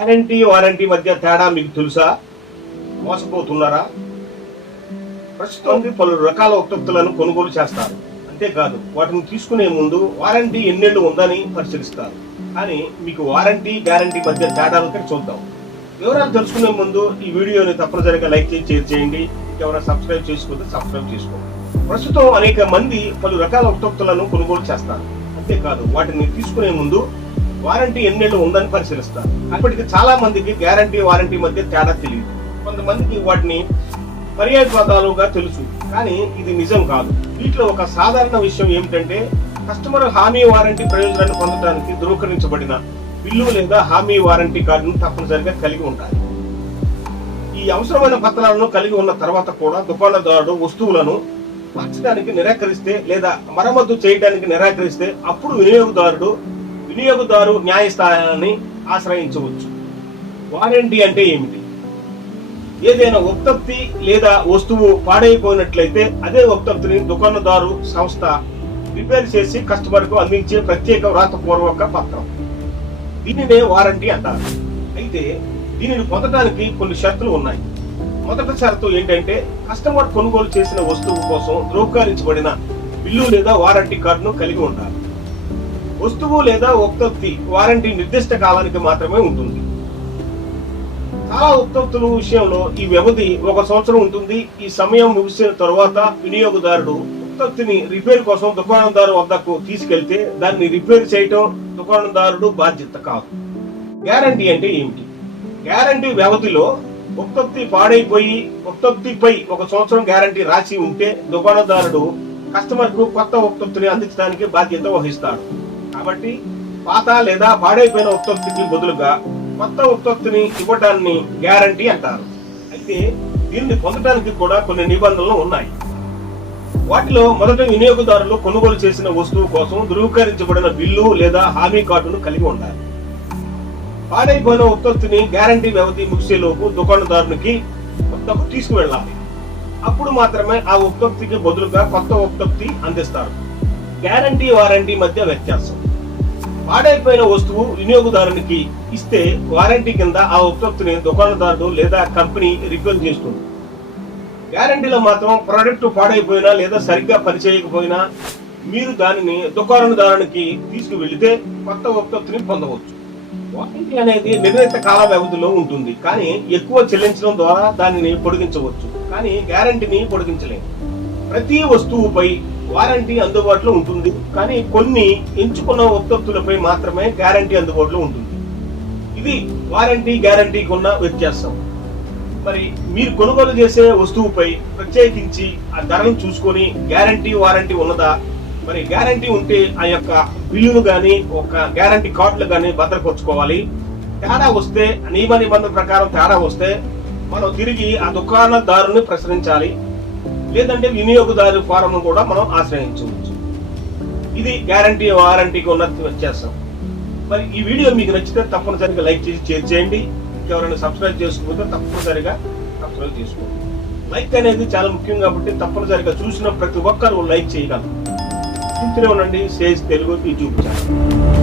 Guarantee warranty మధ్య తేడా మీకు తెలుసా? మోసపోతున్నారా? ప్రస్తుతం పలు రకాల ఉత్పత్తులను కొనుగోలు చేస్తారు. అంతేకాదు వాటిని తీసుకునే ముందు వారంటీ ఎన్నేళ్ళు ఉందని పరిశీలిస్తారు. కానీ మీకు వారంటీ గ్యారంటీ మధ్య తేడాలకి చూద్దాం. వివరాలు తెలుసుకునే ముందు ఈ వీడియోని తప్పనిసరిగా లైక్ చేసి షేర్ చేయండి. ఎవరైనా సబ్స్క్రైబ్ చేసుకుంటే సబ్స్క్రైబ్ చేసుకోండి. ప్రస్తుతం అనేక మంది పలు రకాల ఉత్పత్తులను కొనుగోలు చేస్తారు. అంతేకాదు వాటిని తీసుకునే ముందు వారంటీ ఎన్నేళ్ళు ఉందని పరిశీలిస్తారు. అప్పటికి చాలా మందికి గ్యారంటీ వారంటీ మధ్య తేడా తెలియదు. కొంతమందికి వాటిని పర్యాయపదాలుగా తెలుసు. కానీ ఇది నిజం కాదు. వీటిలో ఒక సాధారణ విషయం ఏమిటంటే కస్టమర్ హామీ వారంటీ ప్రయోజనాన్ని పొందడానికి ధృవీకరించబడిన బిల్లు లేదా హామీ వారంటీ కార్డును తప్పనిసరిగా కలిగి ఉండాలి. ఈ అవసరమైన పత్రాలను కలిగి ఉన్న తర్వాత కూడా దుకాణదారుడు వస్తువులను మార్చడానికి నిరాకరిస్తే లేదా మరమ్మతు చేయడానికి నిరాకరిస్తే అప్పుడు వినియోగదారుడు వినియోగదారు న్యాయస్థానాన్ని ఆశ్రయించవచ్చు. వారంటీ అంటే ఏమిటి? ఏదైనా ఉత్పత్తి లేదా వస్తువు పాడైపోయినట్లయితే అదే ఉత్పత్తిని దుకాణదారు సంస్థ రిపేర్ చేసి కస్టమర్కు అందించే ప్రత్యేక వ్రాతపూర్వక పత్రం. దీనినే వారంటీ అంటారు. అయితే దీనిని పొందడానికి కొన్ని షరతులు ఉన్నాయి. మొదటి షరతు ఏంటంటే కస్టమర్ కొనుగోలు చేసిన వస్తువు కోసం ధృవీకరించబడిన బిల్లు లేదా వారంటీ కార్డును కలిగి ఉండాలి. వస్తువు లేదా ఉత్పత్తి వారంటీ నిర్దిష్ట కాలానికి మాత్రమే ఉంటుంది. చాలా ఉత్పత్తుల విషయంలో ఈ వ్యవధి ఒక సంవత్సరం ఉంటుంది. ఈ సమయం ముగిసిన తర్వాత వినియోగదారుడు ఉత్పత్తిని రిపేర్ కోసం దుకాణదారు వద్దకు తీసుకెళ్తే దాన్ని రిపేర్ చేయటం దుకాణదారుడు బాధ్యత కాదు. గ్యారంటీ అంటే ఏమిటి? గ్యారంటీ వ్యవధిలో ఉత్పత్తి పాడైపోయి ఉత్పత్తిపై ఒక సంవత్సరం గ్యారంటీ రాసి ఉంటే దుకాణదారుడు కస్టమర్కు కొత్త ఉత్పత్తిని అందించడానికి బాధ్యత వహిస్తాడు. కాబట్టి పాత లేదా పాడైపోయిన ఉత్పత్తికి బదులుగా కొత్త ఉత్పత్తిని ఇవ్వడాన్ని గ్యారంటీ అంటారు. అయితే దీన్ని పొందడానికి కూడా కొన్ని నిబంధనలు ఉన్నాయి. వాటిలో మొదట వినియోగదారులు కొనుగోలు చేసిన వస్తువు కోసం ధృవీకరించబడిన బిల్లు లేదా హామీ కార్డును కలిగి ఉండాలి. పాడైపోయిన ఉత్పత్తిని గ్యారంటీ వ్యవధి ముగిసేలోపు దుకాణదారునికి కొత్తకు తీసుకువెళ్ళాలి. అప్పుడు మాత్రమే ఆ ఉత్పత్తికి బదులుగా కొత్త ఉత్పత్తి అందిస్తారు. గ్యారంటీ వారంటీ మధ్య వ్యత్యాసం. పాడైపోయిన వస్తువు వినియోగదారునికి ఇస్తే వారంటీ కింద ఆ ఉత్పత్తిని దుకాణదారుడు లేదా కంపెనీ రిపేర్ చేస్తుంది. గ్యారంటీలో మాత్రం ప్రోడక్ట్ పాడైపోయినా లేదా సరిగ్గా పనిచేయకపోయినా మీరు దానిని దుకాణదారునికి తీసుకువెళితే కొత్త ఉత్పత్తిని పొందవచ్చు. వారంటీ అనేది నిర్ణీత కాల వ్యవధిలో ఉంటుంది. కానీ ఎక్కువ చెల్లించడం ద్వారా దానిని పొడిగించవచ్చు. కానీ గ్యారంటీని పొడిగించలేము. ప్రతి వస్తువుపై వారంటీ అందుబాటులో ఉంటుంది. కానీ కొన్ని ఎంచుకున్న ఉత్పత్తులపై మాత్రమే గ్యారంటీ అందుబాటులో ఉంటుంది. ఇది వారంటీ గ్యారంటీకి ఉన్న వ్యత్యాసం. మరి మీరు కొనుగోలు చేసే వస్తువుపై ప్రత్యేకించి ఆ ధరను చూసుకొని గ్యారంటీ వారంటీ ఉన్నదా? మరి గ్యారంటీ ఉంటే ఆ యొక్క బిల్లును కానీ ఒక గ్యారంటీ కార్డులు కానీ భద్రపరచుకోవాలి. తేడా వస్తే నియమ నిబంధన ప్రకారం తేడా వస్తే మనం తిరిగి ఆ దుకాణదారుని ప్రశ్నించాలి. లేదంటే వినియోగదారు ఫారం కూడా మనం ఆశ్రయించవచ్చు. ఇది గ్యారంటీ వారంటీకి ఉన్న వచ్చేస్తాం మరి ఈ వీడియో మీకు నచ్చితే తప్పనిసరిగా లైక్ చేసి షేర్ చేయండి. ఎవరైనా సబ్స్క్రైబ్ చేసుకుంటే తప్పనిసరిగా సబ్స్క్రైబ్ చేసుకోండి. లైక్ అనేది చాలా ముఖ్యం కాబట్టి తప్పనిసరిగా చూసిన ప్రతి ఒక్కరు లైక్ చేయగలరు. చూస్తూనే ఉండండి. Sage Telugu YouTube channel